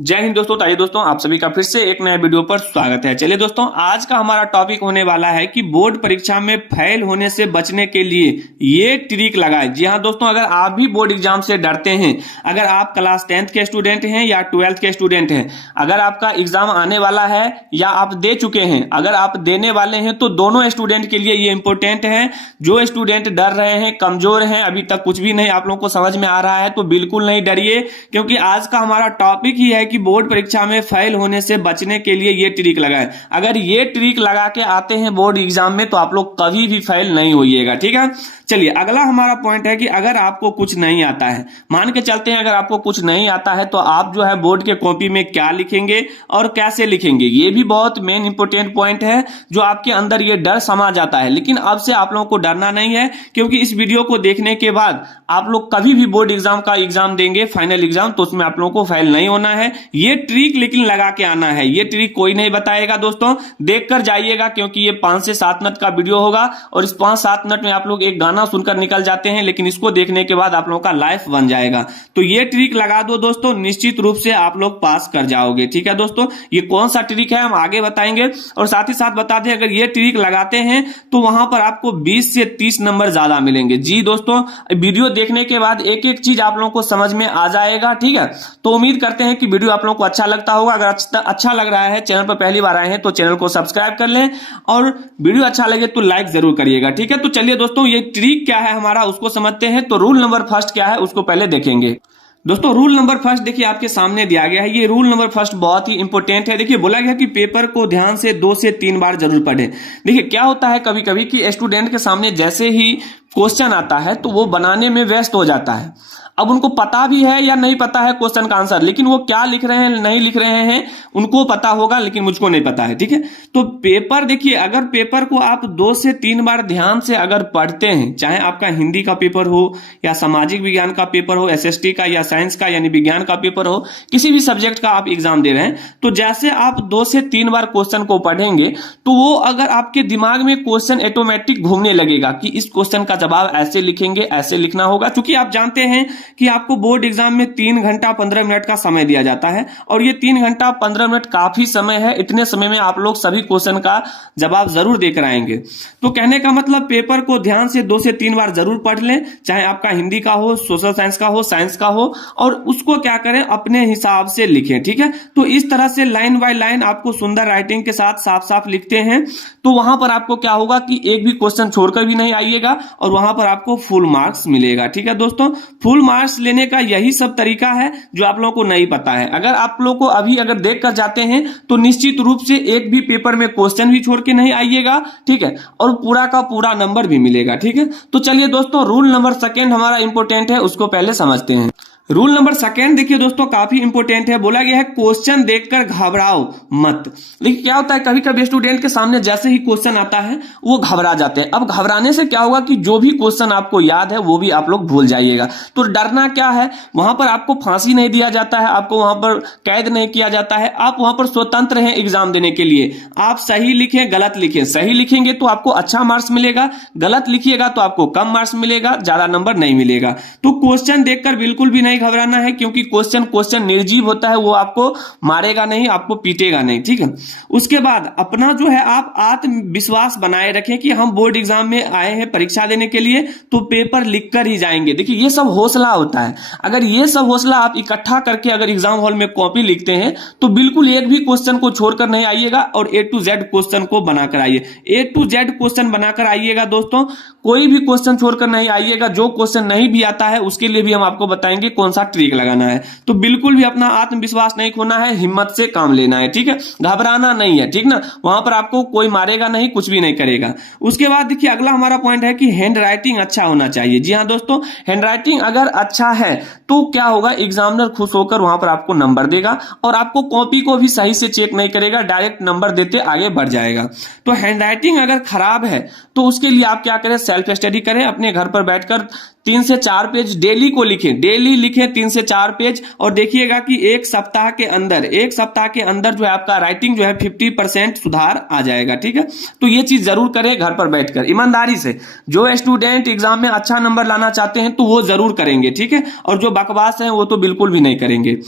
जय हिंद दोस्तों। आइए दोस्तों, आप सभी का फिर से एक नया वीडियो पर स्वागत है। चलिए दोस्तों, आज का हमारा टॉपिक होने वाला है कि बोर्ड परीक्षा में फेल होने से बचने के लिए ये ट्रिक लगाएं। जी हाँ दोस्तों, अगर आप भी बोर्ड एग्जाम से डरते हैं, अगर आप क्लास 10th के स्टूडेंट हैं या 12th के स्टूडेंट हैं, अगर आपका एग्जाम आने वाला है या आप दे चुके हैं, अगर आप देने वाले हैं, तो दोनों स्टूडेंट के लिए ये इंपॉर्टेंट है। जो स्टूडेंट डर रहे हैं, कमजोर हैं, अभी तक कुछ भी नहीं आप लोगों को समझ में आ रहा है, तो बिल्कुल नहीं डरिए, क्योंकि आज का हमारा टॉपिक ही है कि बोर्ड परीक्षा में फेल होने से बचने के लिए ये ट्रिक लगाएं। अगर ये ट्रिक लगा के आते हैं बोर्ड एग्जाम में, तो आप लोग कभी भी फेल नहीं होइएगा। ठीक है, चलिए अगला हमारा पॉइंट है कि अगर आपको कुछ नहीं आता है, मान के चलते हैं अगर आपको कुछ नहीं आता है, तो आप जो है बोर्ड के कॉपी में क्या लिखेंगे और कैसे लिखेंगे, ये भी बहुत मेन इंपोर्टेंट पॉइंट है। जो आपके अंदर ये डर समा जाता है, लेकिन अब से आप लोगों को डरना नहीं है, क्योंकि इस वीडियो को देखने के बाद आप लोग कभी भी बोर्ड एग्जाम का एग्जाम देंगे, फाइनल एग्जाम, तो उसमें आप लोगों को फेल नहीं होना है। ये ट्रिक लेकिन लगा के आना है। ये ट्रिक कोई नहीं बताएगा दोस्तों, देखकर जाइएगा, क्योंकि ये 5 से 7 मिनट का वीडियो होगा और इस 5-7 मिनट में आप लोग एक गाना सुनकर निकल जाते हैं, लेकिन इसको देखने के बाद आप लोगों का लाइफ बन जाएगा। तो ये ट्रिक लगा दो दोस्तों, निश्चित रूप से आप लोग पास कर जाओगे। ठीक है दोस्तों, ये कौन सा ट्रिक है हम आगे बताएंगे, और साथ ही साथ बता दें, अगर ये ट्रिक लगाते हैं तो वहां पर आपको 20 से 30 नंबर ज्यादा मिलेंगे। जी दोस्तों, वीडियो देखने के बाद एक एक चीज आप लोगों को समझ में आ जाएगा। ठीक है, तो उम्मीद करते हैं कि वीडियो आप लोगों को अच्छा लगता होगा। अगर अच्छा लग रहा है, चैनल पर पहली बार आए हैं, तो चैनल को सब्सक्राइब कर लें, और वीडियो अच्छा लगे तो लाइक जरूर करिएगा। ठीक है, तो चलिए दोस्तों, ये ट्रिक क्या है हमारा उसको समझते हैं। तो रूल नंबर फर्स्ट क्या है उसको पहले देखेंगे। दोस्तों, रूल नंबर फर्स्ट देखिए आपके सामने दिया गया है। ये रूल नंबर फर्स्ट बहुत ही इंपॉर्टेंट है। देखिए, बोला गया कि पेपर को ध्यान से 2 से 3 बार जरूर पढ़ें। देखिए क्या होता है कभी कभी कि स्टूडेंट के सामने जैसे ही क्वेश्चन आता है तो वो बनाने में व्यस्त हो जाता है। अब उनको पता भी है या नहीं पता है क्वेश्चन का आंसर, लेकिन वो क्या लिख रहे हैं नहीं लिख रहे हैं उनको पता होगा, लेकिन मुझको नहीं पता है। ठीक है, तो पेपर देखिए, अगर पेपर को आप 2 से 3 बार ध्यान से अगर पढ़ते हैं, चाहे आपका हिंदी का पेपर हो या सामाजिक विज्ञान का पेपर हो, एसएसटी का या साइंस का यानी विज्ञान का पेपर हो, किसी भी सब्जेक्ट का आप एग्जाम दे रहे हैं, तो जैसे आप 2 से 3 बार क्वेश्चन को पढ़ेंगे, तो वो अगर आपके दिमाग में क्वेश्चन ऑटोमेटिक घूमने लगेगा कि इस क्वेश्चन का जवाब ऐसे लिखेंगे, ऐसे लिखना होगा। क्योंकि आप जानते हैं कि आपको बोर्ड एग्जाम में 3 घंटा 15 मिनट का समय दिया जाता है, और ये 3 घंटा 15 मिनट काफी समय है। इतने समय में आप लोग सभी क्वेश्चन का जवाब जरूर देकर आएंगे। तो कहने का मतलब, पेपर को ध्यान से 2 से 3 बार जरूर पढ़ लें, चाहे आपका हिंदी का हो, सोशल साइंस का हो, साइंस का हो, और उसको क्या करें, अपने हिसाब से लिखें। ठीक है, तो इस तरह से लाइन बाय लाइन आपको सुंदर राइटिंग के साथ साफ साफ लिखते हैं, तो वहां पर आपको क्या होगा कि एक भी क्वेश्चन छोड़कर भी नहीं आइएगा, और वहां पर आपको फुल मार्क्स मिलेगा। ठीक है दोस्तों, फुल मार्क्स लेने का यही सब तरीका है जो आप लोगों को नहीं पता है। अगर आप लोगों को अभी अगर देख कर जाते हैं, तो निश्चित रूप से एक भी पेपर में क्वेश्चन भी छोड़ के नहीं आइएगा। ठीक है, और पूरा का पूरा नंबर भी मिलेगा। ठीक है, तो चलिए दोस्तों, रूल नंबर सेकेंड हमारा इंपॉर्टेंट है, उसको पहले समझते हैं। रूल नंबर सेकेंड देखिए दोस्तों, काफी इंपॉर्टेंट है। बोला गया है क्वेश्चन देखकर घबराओ मत। देखिए क्या होता है, कभी कभी स्टूडेंट के सामने जैसे ही क्वेश्चन आता है वो घबरा जाते हैं। अब घबराने से क्या होगा कि जो भी क्वेश्चन आपको याद है वो भी आप लोग भूल जाइएगा। तो डरना क्या है, वहां पर आपको फांसी नहीं दिया जाता है, आपको वहां पर कैद नहीं किया जाता है। आप वहां पर स्वतंत्र हैं एग्जाम देने के लिए। आप सही लिखें गलत लिखें, सही लिखेंगे तो आपको अच्छा मार्क्स मिलेगा, गलत लिखिएगा तो आपको कम मार्क्स मिलेगा, ज्यादा नंबर नहीं मिलेगा। तो क्वेश्चन देखकर बिल्कुल भी नहीं घबराना है, क्योंकि क्वेश्चन निर्जीव होता है, वो आपको मारेगा नहीं, आपको पीटेगा नहीं। ठीक है, उसके बाद अपना जो है आप आत्मविश्वास बनाए रखें कि हम बोर्ड एग्जाम में आए हैं परीक्षा देने के लिए, तो पेपर लिखकर ही जाएंगे। देखिए ये सब हौसला होता है। अगर ये सब हौसला आप इकट्ठा करके अगर एग्जाम हॉल में कॉपी लिखते हैं, तो बिल्कुल एक भी क्वेश्चन को छोड़कर नहीं आइएगा, और A to Z क्वेश्चन को बनाकर आइए। A to Z क्वेश्चन बनाकर आइएगा दोस्तों, कोई भी क्वेश्चन छोड़कर नहीं आइएगा। जो क्वेश्चन नहीं भी आता है उसके लिए भी हम आपको बताएंगे कौन सा ट्रिक लगाना है। तो बिल्कुल भी अपना आत्मविश्वास नहीं खोना है, हिम्मत से काम लेना है। ठीक है, घबराना नहीं है। ठीक ना, वहां पर आपको कोई मारेगा नहीं, कुछ भी नहीं करेगा। उसके बाद देखिए अगला हमारा पॉइंट है कि हैंड राइटिंग अच्छा होना चाहिए। जी हाँ दोस्तों, हैंड राइटिंग अगर अच्छा है तो क्या होगा, एग्जामिनर खुश होकर वहां पर आपको नंबर देगा, और आपको कॉपी को भी सही से चेक नहीं करेगा, डायरेक्ट नंबर देते आगे बढ़ जाएगा। तो हैंड राइटिंग अगर खराब है तो उसके लिए आप क्या करें, सेल्फ स्टडी करें, अपने घर पर बैठकर 3 से 4 पेज डेली को लिखें, डेली लिखें 3 से 4 पेज, और देखिएगा कि एक सप्ताह के अंदर जो है आपका राइटिंग जो है 50% सुधार आ जाएगा। ठीक है, तो ये चीज जरूर करें घर पर बैठकर ईमानदारी से। जो स्टूडेंट एग्जाम में अच्छा नंबर लाना चाहते हैं तो वो जरूर करेंगे। ठीक है, और जो बकवास है वो तो बिल्कुल भी नहीं करेंगे।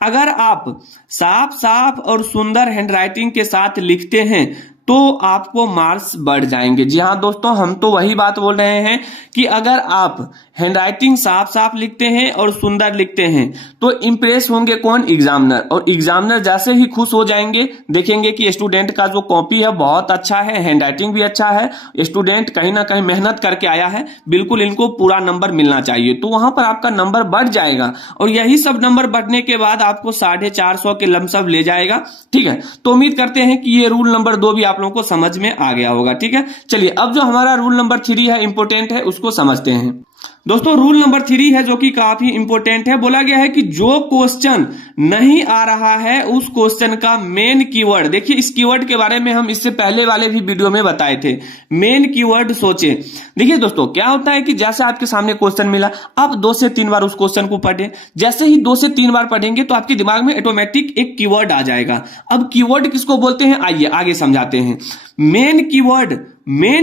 अगर आप साफ साफ और सुंदर हैंडराइटिंग के साथ लिखते हैं तो आपको मार्क्स बढ़ जाएंगे। जी हाँ दोस्तों, हम तो वही बात बोल रहे हैं कि अगर आप हैंडराइटिंग साफ साफ लिखते हैं और सुंदर लिखते हैं तो इंप्रेस होंगे कौन? एग्जामिनर। और एग्जामिनर जैसे ही खुश हो जाएंगे, देखेंगे कि स्टूडेंट का जो कॉपी है बहुत अच्छा है, हैंडराइटिंग भी अच्छा है, स्टूडेंट कहीं ना कहीं मेहनत करके आया है, बिल्कुल इनको पूरा नंबर मिलना चाहिए, तो वहां पर आपका नंबर बढ़ जाएगा। और यही सब नंबर बढ़ने के बाद आपको 450 के लमसम ले जाएगा। ठीक है, तो उम्मीद करते हैं कि ये रूल नंबर 2 भी आप लोगों को समझ में आ गया होगा। ठीक है, चलिए अब जो हमारा रूल नंबर 3 है, इंपोर्टेंट है, उसको समझते हैं। दोस्तों रूल नंबर 3 है जो कि काफी इंपोर्टेंट है। बोला गया है कि जो क्वेश्चन नहीं आ रहा है उस क्वेश्चन का मेन कीवर्ड, देखिए इस कीवर्ड के बारे में हम इससे पहले वाले भी वीडियो में बताए थे, मेन कीवर्ड सोचे। देखिए दोस्तों क्या होता है कि जैसे आपके सामने क्वेश्चन मिला, आप 2 से 3 बार उस क्वेश्चन को पढ़े, जैसे ही 2 से 3 बार पढ़ेंगे तो आपके दिमाग में ऑटोमेटिक एक कीवर्ड आ जाएगा। अब कीवर्ड किसको बोलते हैं, आइए आगे समझाते हैं। मेन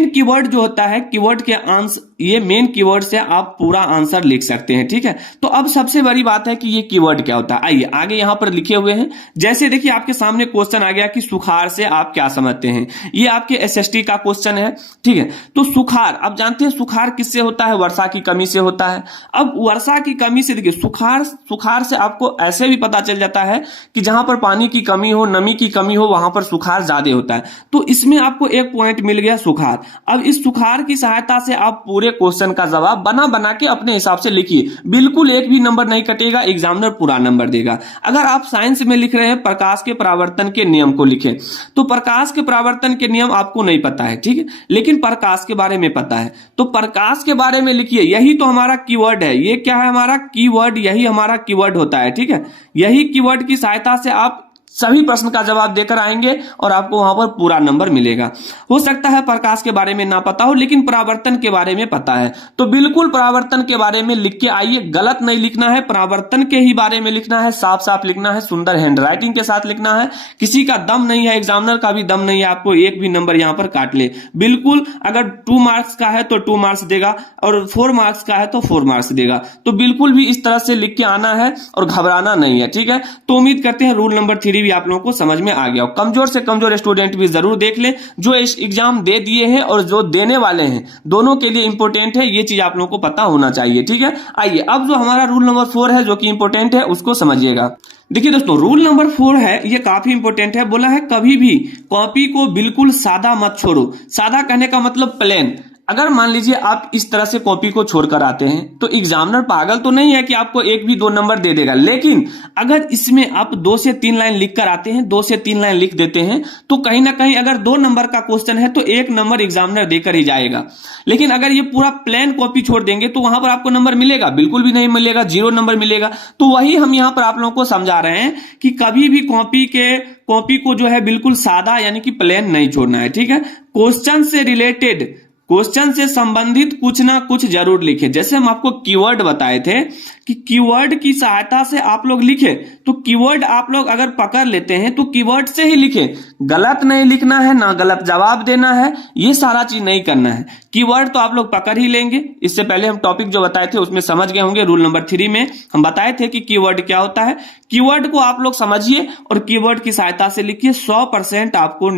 कीवर्ड जो होता है, कीवर्ड के आंसर, ये मेन कीवर्ड से आप पूरा आंसर लिख सकते हैं। ठीक है, तो अब सबसे बड़ी बात है कि ये कीवर्ड क्या होता है। आइए आगे यहां पर लिखे हुए हैं, जैसे देखिए आपके सामने क्वेश्चन आ गया कि सुखाड़ से आप क्या समझते हैं, ये आपके एसएसटी का क्वेश्चन है। ठीक है, तो सुखाड़, आप जानते हैं सुखाड़ किससे होता है, वर्षा की कमी से होता है। अब वर्षा की कमी से, देखिए सुखाड़ से आपको ऐसे भी पता चल जाता है कि जहां पर पानी की कमी हो, नमी की कमी हो, वहां पर सुखाड़ ज्यादा होता है। तो इसमें आपको एक पॉइंट मिल गया सुखाड़। अब इस सुखाड़ की सहायता से आप पूरे क्वेश्चन का जवाब बना के अपने हिसाब से लिखिए, बिल्कुल एक भी नंबर नहीं कटेगा, एग्जामिनर पूरा नंबर देगा। अगर आप साइंस में लिख रहे हैं प्रकाश के परावर्तन के नियम को लिखें, तो प्रकाश के परावर्तन के नियम आपको नहीं पता है, ठीक है, लेकिन प्रकाश के बारे में पता है, तो प्रकाश के बारे में लिखिए। यही तो हमारा कीवर्ड है, ये क्या है हमारा कीवर्ड, यही हमारा कीवर्ड होता है। ठीक है, यही कीवर्ड की सहायता से आप सभी प्रश्न का जवाब देकर आएंगे और आपको वहां पर पूरा नंबर मिलेगा। हो सकता है प्रकाश के बारे में ना पता हो, लेकिन परावर्तन के बारे में पता है, तो बिल्कुल परावर्तन के बारे में लिख के आइए, गलत नहीं लिखना है, परावर्तन के ही बारे में लिखना है, साफ साफ लिखना है, सुंदर हैंडराइटिंग के साथ लिखना है। किसी का दम नहीं है, एग्जामिनर का भी दम नहीं है आपको एक भी नंबर यहां पर काट ले। बिल्कुल अगर 2 मार्क्स का है तो 2 मार्क्स देगा, और 4 मार्क्स का है तो 4 मार्क्स देगा। तो बिल्कुल भी इस तरह से लिख के आना है और घबराना नहीं है। ठीक है, तो उम्मीद करते हैं रूल नंबर 3 भी आप लोगों को समझ में आ गया। कमजोर से कमजोर स्टूडेंट भी जरूर देख ले, जो इस एग्जाम दे दिए हैं और जो देने वाले हैं, दोनों के लिए इंपॉर्टेंट है, ये चीज आप लोगों को पता होना चाहिए। ठीक है, आइए अब जो हमारा रूल नंबर 4 है जो कि इंपॉर्टेंट है उसको समझिएगा। देखिए दोस्तों रूल नंबर 4 है, ये काफी इंपॉर्टेंट है। बोला है कभी भी कॉपी को बिल्कुल सादा मत छोड़ो। सादा कहने का मतलब प्लेन। अगर मान लीजिए आप इस तरह से कॉपी को छोड़कर आते हैं तो एग्जामिनर पागल तो नहीं है कि आपको 1 भी 2 नंबर दे देगा, लेकिन अगर इसमें आप 2 से 3 लाइन लिख कर आते हैं, 2 से 3 लाइन लिख देते हैं, तो कहीं ना कहीं अगर 2 नंबर का क्वेश्चन है तो 1 नंबर एग्जामिनर देकर ही जाएगा। लेकिन अगर ये पूरा प्लेन कॉपी छोड़ देंगे तो वहां पर आपको नंबर मिलेगा, बिल्कुल भी नहीं मिलेगा, 0 नंबर मिलेगा। तो वही हम यहां पर आप लोगों को समझा रहे हैं कि कभी भी कॉपी को जो है बिल्कुल सादा यानी कि प्लेन नहीं छोड़ना है। ठीक है, क्वेश्चन से रिलेटेड, क्वेश्चन से संबंधित कुछ ना कुछ जरूर लिखे। जैसे हम आपको कीवर्ड बताए थे कि कीवर्ड की सहायता से आप लोग लिखे, तो कीवर्ड आप लोग अगर पकड़ लेते हैं तो कीवर्ड से ही लिखे, गलत नहीं लिखना है, ना गलत जवाब देना है, ये सारा चीज नहीं करना है। कीवर्ड तो आप लोग पकड़ ही लेंगे। इससे पहले हम टॉपिक जो बताए थे उसमें समझ गए होंगे। रूल नंबर 3 में हम बताए थे कि कीवर्ड क्या होता है। कीवर्ड को आप लोग समझिए और कीवर्ड की सहायता से लिखिए, 100% आपको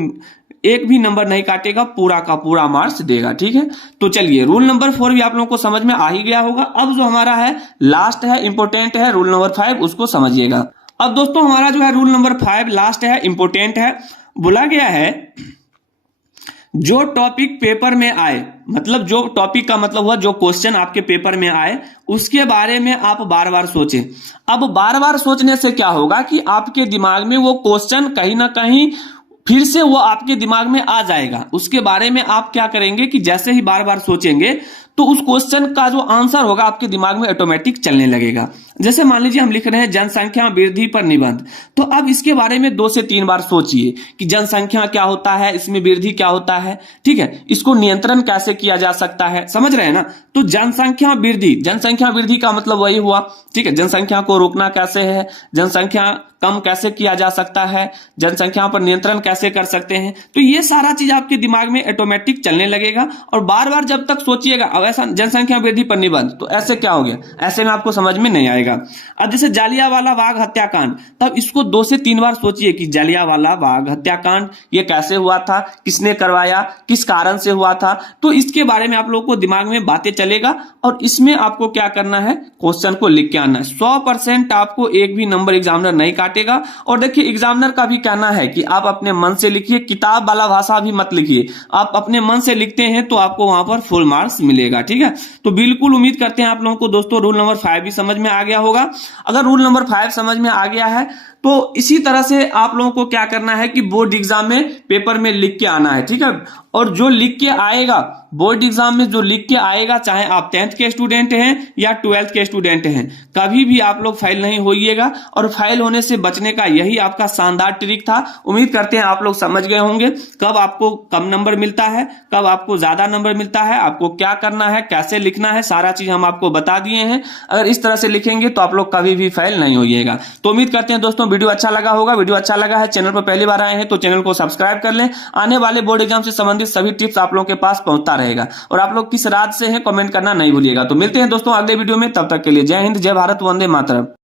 1 भी नंबर नहीं काटेगा, पूरा का पूरा मार्क्स देगा। ठीक है, तो चलिए रूल नंबर 4 भी आप लोगों को समझ में आ ही गया होगा। अब जो हमारा है लास्ट है, इंपोर्टेंट है, रूल नंबर 5, उसको समझिएगा। अब दोस्तों हमारा जो है रूल नंबर 5 लास्ट है, इंपोर्टेंट है। बोला गया है जो टॉपिक पेपर में आए, मतलब जो टॉपिक का मतलब हुआ जो क्वेश्चन आपके पेपर में आए उसके बारे में आप बार बार सोचें। अब बार बार सोचने से क्या होगा कि आपके दिमाग में वो क्वेश्चन कहीं ना कहीं फिर से वो आपके दिमाग में आ जाएगा। उसके बारे में आप क्या करेंगे कि जैसे ही बार बार सोचेंगे तो उस क्वेश्चन का जो आंसर होगा आपके दिमाग में ऑटोमेटिक चलने लगेगा। जैसे मान लीजिए हम लिख रहे हैं जनसंख्या वृद्धि पर निबंध, तो अब इसके बारे में 2 से 3 बार सोचिए कि जनसंख्या क्या होता है, इसमें वृद्धि क्या होता है, ठीक है, इसको नियंत्रण कैसे किया जा सकता है, समझ रहे हैं ना। तो जनसंख्या वृद्धि का मतलब वही हुआ, ठीक है, जनसंख्या को रोकना कैसे है, जनसंख्या कम कैसे किया जा सकता है, जनसंख्या पर नियंत्रण कैसे कर सकते हैं। तो ये सारा चीज आपके दिमाग में ऑटोमेटिक चलने लगेगा और बार बार जब तक सोचिएगा। अब ऐसा जनसंख्या वृद्धि पर निबंध, तो ऐसे क्या हो गया, ऐसे में आपको समझ में नहीं आएगा। आएगा। अब जैसे जालियांवाला बाग हत्याकांड, तब इसको 2 से 3 बार सोचिए कि जालियांवाला बाग हत्याकांड ये कैसे हुआ था, किसने करवाया, किस कारण से हुआ था। तो इसके बारे में आप लोगों को दिमाग में बातें चलेगा और इसमें आपको क्या करना है, क्वेश्चन को लिख के आना है। 100% आपको एक भी नंबर एग्जामिनर नहीं काटेगा। और देखिए एग्जामिनर का भी कहना है कि आप अपने मन से लिखिए, किताब वाला भाषा भी मत लिखिए, आप अपने मन से लिखते हैं तो आपको वहां पर फुल मार्क्स मिलेगा। ठीक है, तो बिल्कुल उम्मीद करते हैं आप लोगों को दोस्तों रूल नंबर 5 भी समझ में आ गया होगा। अगर रूल नंबर 5 समझ में आ गया है तो इसी तरह से आप लोगों को क्या करना है कि बोर्ड एग्जाम में पेपर में लिख के आना है। ठीक है, और जो लिख के आएगा बोर्ड एग्जाम में, जो लिख के आएगा, चाहे आप 10th के स्टूडेंट हैं या 12th के स्टूडेंट हैं, कभी भी आप लोग फेल नहीं होइएगा। और फेल होने से बचने का यही आपका शानदार ट्रिक था। उम्मीद करते हैं आप लोग समझ गए होंगे कब आपको कम नंबर मिलता है, कब आपको ज्यादा नंबर मिलता है, आपको क्या करना है, कैसे लिखना है, सारा चीज हम आपको बता दिए हैं। अगर इस तरह से लिखेंगे तो आप लोग कभी भी फेल नहीं होइएगा। तो उम्मीद करते हैं दोस्तों वीडियो अच्छा लगा होगा। वीडियो अच्छा लगा है, चैनल पर पहली बार आए हैं तो चैनल को सब्सक्राइब कर लें। आने वाले बोर्ड एग्जाम से संबंधित सभी टिप्स आप लोगों के पास पहुंचता रहेगा। और आप लोग किस राज्य से हैं कमेंट करना नहीं भूलिएगा। तो मिलते हैं दोस्तों अगले वीडियो में, तब तक के लिए जय हिंद, जय भारत, वंदे मातरम।